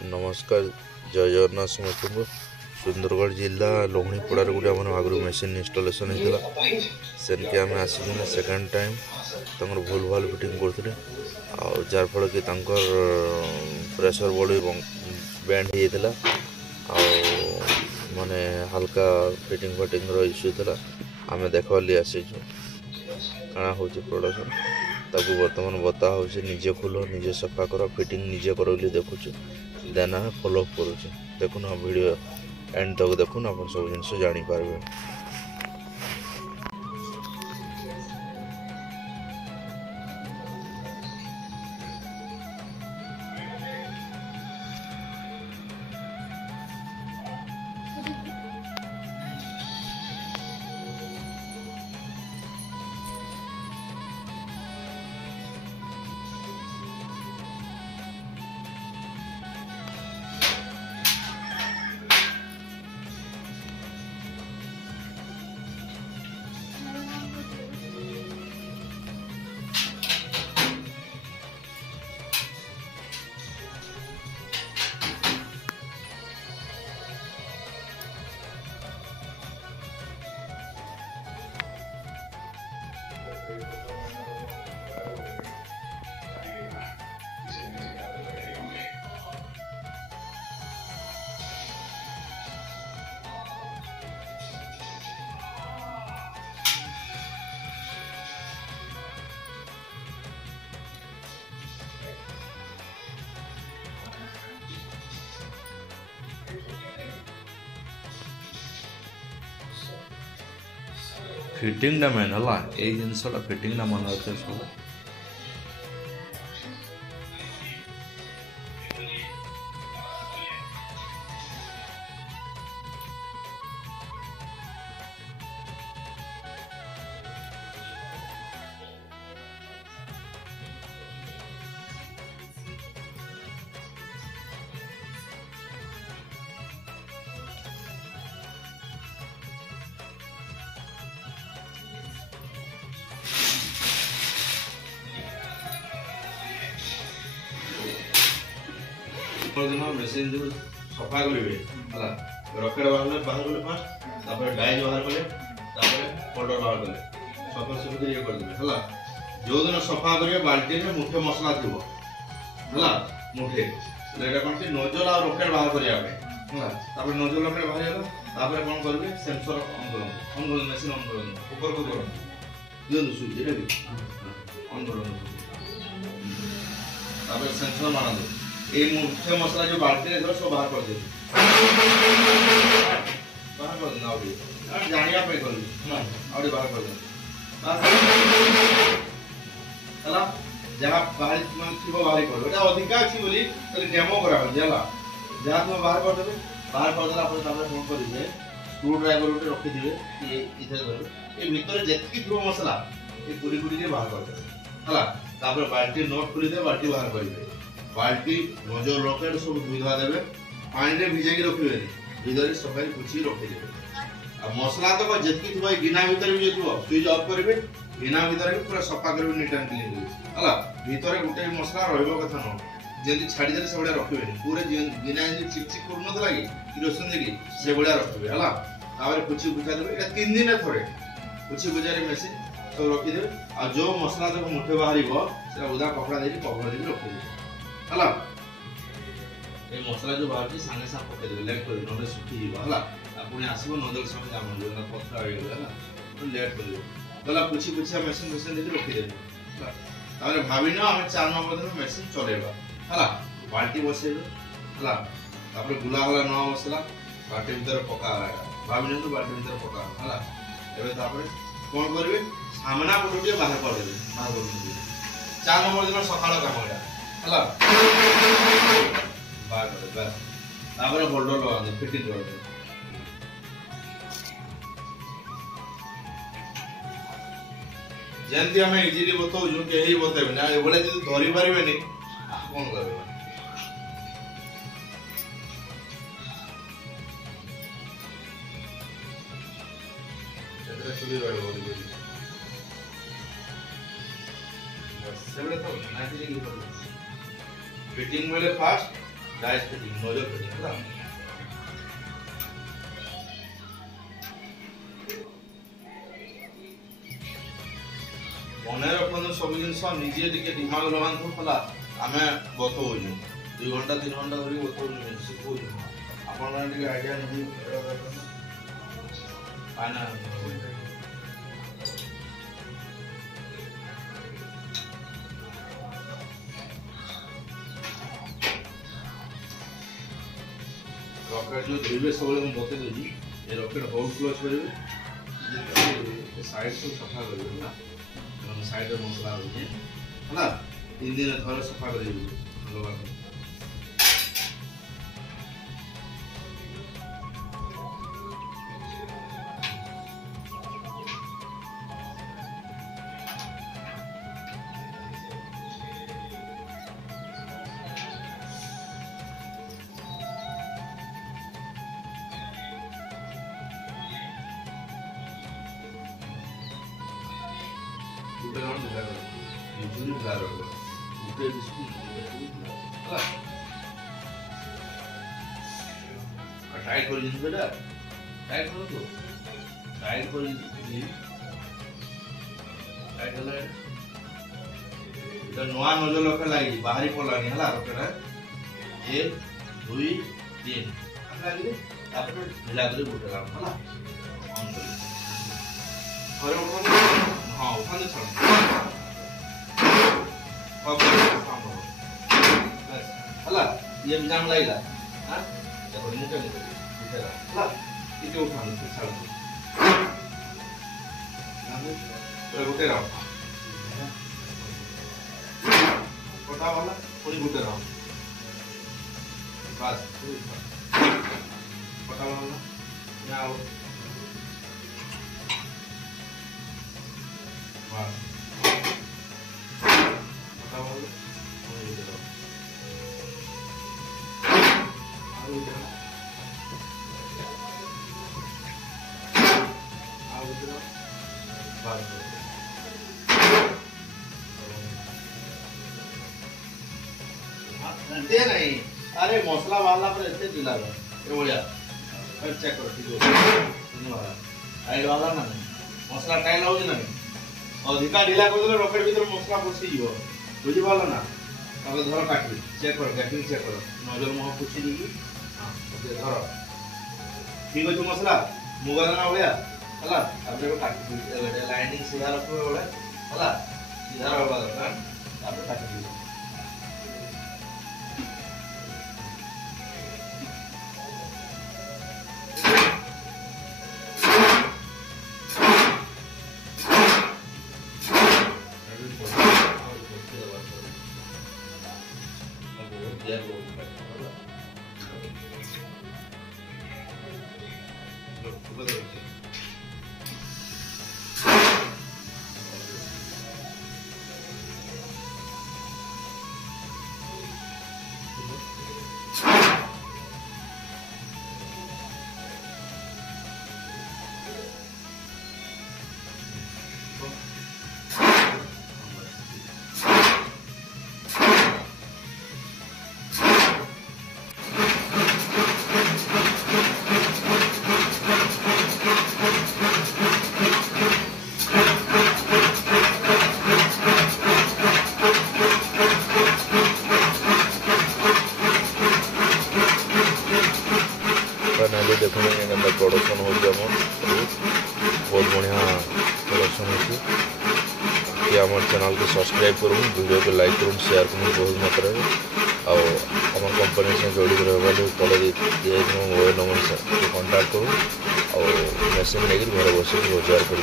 नमस्कार जय जगन्नाथ समस्त को सुंदरगढ़ जिला लोहणीपड़ार गोटे आम आगु मेसीन इनस्टलेसन होता सेन के आम आसिक सेकेंड टाइम तर भूल भाल फिटिंग करते जार फल कि प्रेसर बॉडी बैंड होता माने हल्का फिटिंग फाटिंग इश्यू था आम देखली आसीचु काଣା होची प्रोडक्शन ताकू बर्तमान बता हो निजे खोल निजे सफा कर फिटिंग निजे कर देखुचु देन आम फॉलो अप करुचे देखुन वीडियो एंड तक देखुन आप सब जिन जानीपारे। फिटिंग मेन है ये जिनसा फिटिंग मन रखे सब मेसीन जो सफा करेंगे रकेट बाहर कले फास्ट डाइज बाहर कले फोल्डर बाहर कले सफा सफी ये करदे है जो दिन सफा करेंगे बाल्टी में मुठे मसला थी मुठे कौन सी नोजल और रकेट बाहर करने नोजल रकेट बाहर कौन करेंगे सेंसर ऑन कर मेसीन ऑन कर ऊपर को कर दियो स्विच ऑन कर सेंसर मारा दो ये मुख्य मसला जो बाल्टी में सब बाहर कर दे जानिया पे कर बाहर कर दे जहाँ बाहर थी बाहर कर अधिका अच्छी बोली डेमो करा जहाँ तुम बाहर कर देवे बाहर करदेला कौन करेंगे स्क्रू ड्राइवर गोटे रखिथे ये भितर जी थी मसला ये पूरी पूरी बाहर करदे है बाल्टी नोट खोलीदे बाल्टी बाहर करेंगे बाल्टी नोजल रकेट सब धोई धुआ देवे पानी रे भिजे की रखिबे भितर सफाई पुछि रखिदेवे आ मसला तक जेतकी थबो गिना भीतर भी जेतबो स्विच ऑफ करबे गिना भीतर भी पूरा सफा करबे नीट एंड क्लीन हला भीतर गुटे मसला रहबो कथा न जेंति छाडी देले सेबडा रखिबे पूरे गिना जे चिक चिक कर न लागी किरोसिन देकी सेबडा रखिबे हला तापर पुछि बुझा देबे एटा 3 दिन थोड़े पुछि बुझारे मेसिन सब रखि देबे आ जो मसला तक मुठे बाहरिबो सेटा उदा कपड़ा देकी कवर देकी रखिबे हला ए मसला जो बाहर संगे साथ पके देबे लेट कर नले सुखी जीवा हला पुणी आसीबो नोजल संगे काम हो ना पत्ता आ गेला ना तो लेट कर गला पुछि मेसिन देके रखि देबे हला तारे भाबी ना हम 4 नंबर दिन मेसिन चलेबा हला बाल्टी बसेबे हला तापर गुला वाला नवा मसला बाल्टी भीतर पका आला भाबी न तो बाल्टी भीतर पका हला एबे तापर कोन करबे सामना पटुटे बाहर कर देबे बाहर कर देबे 4 नंबर दिन सकाळ काम होला हला बाहर कर बस तापर होल्डर लगा दे फिटिंग कर दे जेंति हमें इजीली बताओ जो के ही बताबे ना एबले जदी धरि पारिबे नि कोन करबे चुली रहबो बस सेबले तो ना कि फिटिंग वाले फास्ट गाइस फिटिंग नजर फिटिंग है मन रखु सब जिन निजे टे दिमाग लगातु है आम बतौल 2 घंटा 3 घंटा धरी बतौल शिखौ आप आइडिया नहीं रॉकेट जो धोइबे सब बते दूसरी ये रॉकेट होल क्लोज करेंगे साइड को सफा करेंगे ना साइड मसला रही है 3 दिन थोड़े सफा करेंगे टाइट कर दीजिए बेटा टाइट करो तो टाइट कर दीजिए टाइट होला इधर नवा नजर लखे लागी बाहरी पड़लानी हला रखेना 1 2 3 लागी तापर ढिला करे बुटेला हला ऑन कर और उठा हां उठा दे छोड़ बस हला ये जाम लागिला हां देखो मुके उठेला हला इके उठा दे छाड़ दे पूरा गुटे रहो कोटा वाला पूरी गुटे रहो बस कोटा वाला यहाँ आओ बस कोटा वाला पूरी गुटे रहो आओ इधर आओ इधर बस दे नहीं अरे मसला वाला पर ऐसे दिला है ये बढ़िया अब चेक करो ठीक है नहीं वाला टाइट वाला ना मसला टाइट हो ना अधिका ढिला कर देले रॉकेट भीतर मसला पसी जीवो बुझी वाला ना अब धर काटी चेक करो गैपिंग चेक करो नजर मुह पुछि दी हां ओके धर ठीक है मसला मुगला ना बढ़िया हला अब देखो काटी लाइनिंग सीधा रखो बोले हला सीधा रहबा दरकार अब काटी दी देखने के प्रोडक्शन हो बहुत बढ़िया प्रोडक्शन होती आम चैनल को सब्सक्राइब करूँ वीडियो को लाइक करूँ शेयर करूँ बहुत मात्रा आम कंपनी से जोड़ी रहा तले दिए मोबाइल नंबर से कॉन्टाक्ट करूँ और मेसीन लेकिन घर बस रोजगार कर